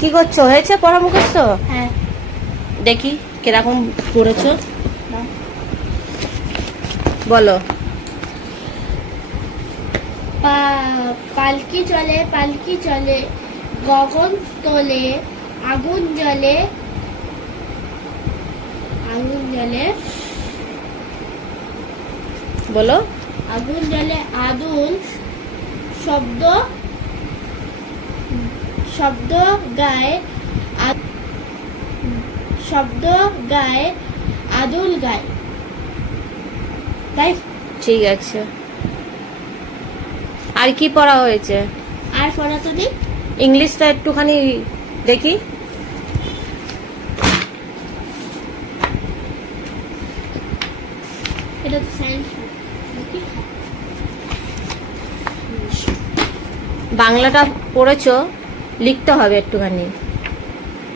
কি করছ? হয়েছে পড়া মুখস্থ? হ্যাঁ। দেখি কীরকম পড়েছো। বলো। পা- পালকি চলে পালকি চলে গগন তোলে আগুন জ্বলে আগুন জলে বলো। আগুন জলে আদুল শব্দ শব্দ গায় শব্দ গায় আদুল গায়। তাই? ঠিক আছে। আর কি পড়া হয়েছে? আর পড়া তো নেই ইংলিশটা একটুখানি দেখি। এটা তো সায়েন্স বাংলাটা পড়েছো? লিখতে হবে একটুখানি।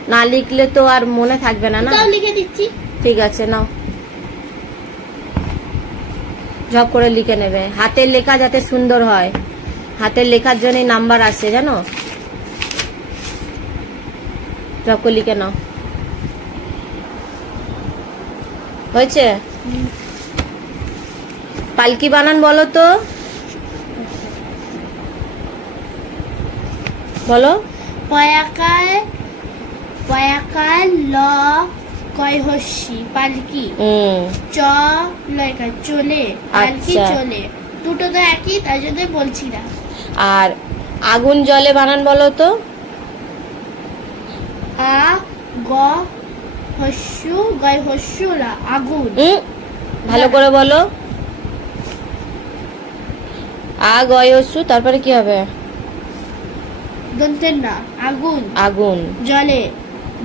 না লিখলে তো আর মনে থাকবে না না? লিখে দিচ্ছি। ঠিক আছে নাও। ঝপ করে লিখে নেবে। হাতের লেখা যাতে সুন্দর হয়। হাতের লেখার জন্যই নাম্বার আসে জানো? ঝপ করে লিখে নাও। হয়েছে? পালকি বানান বলো তো। বলো। পয়াকায় পয়াকায় ল কয় হস্যি? পালকি চ লয়কা চলে পালকি আচ্ছা। চলে। দুটো তো একই তাই জন্য বলছি না। আর আগুন জলে বানান বলো তো। আ গ হস্যু গয় হস্যুরা আগুন। হুম ভালো করে বলো। আ গয়সু তারপরে কি হবে? দন্তের না আগুন। আগুন। জলে।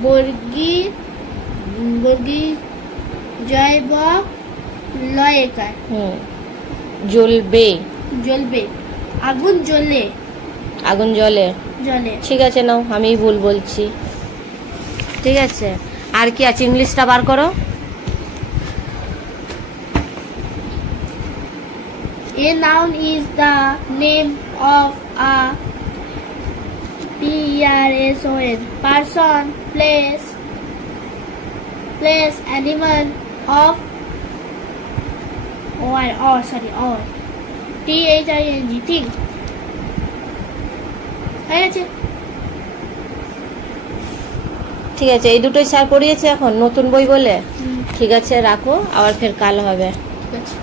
বর্গি বর্গি জয় ব লয়কার হুম। জ্বলবে। জ্বলবে। আগুন জ্বলে। আগুন জলে জলে ঠিক আছে নাও আমি ভুল বলছি। ঠিক আছে। আর কি আছে? ইংলিশটা বার করো। A noun is the name of a P-E-R-S-O-N person, place, place, animal of or or sorry or T-H-I-N-G thing. হয়ে গেছে ঠিক আছে? এই দুটোই স্যার পড়িয়েছে এখন নতুন বই বলে? ঠিক আছে রাখো আবার ফের কাল হবে। ঠিক আছে।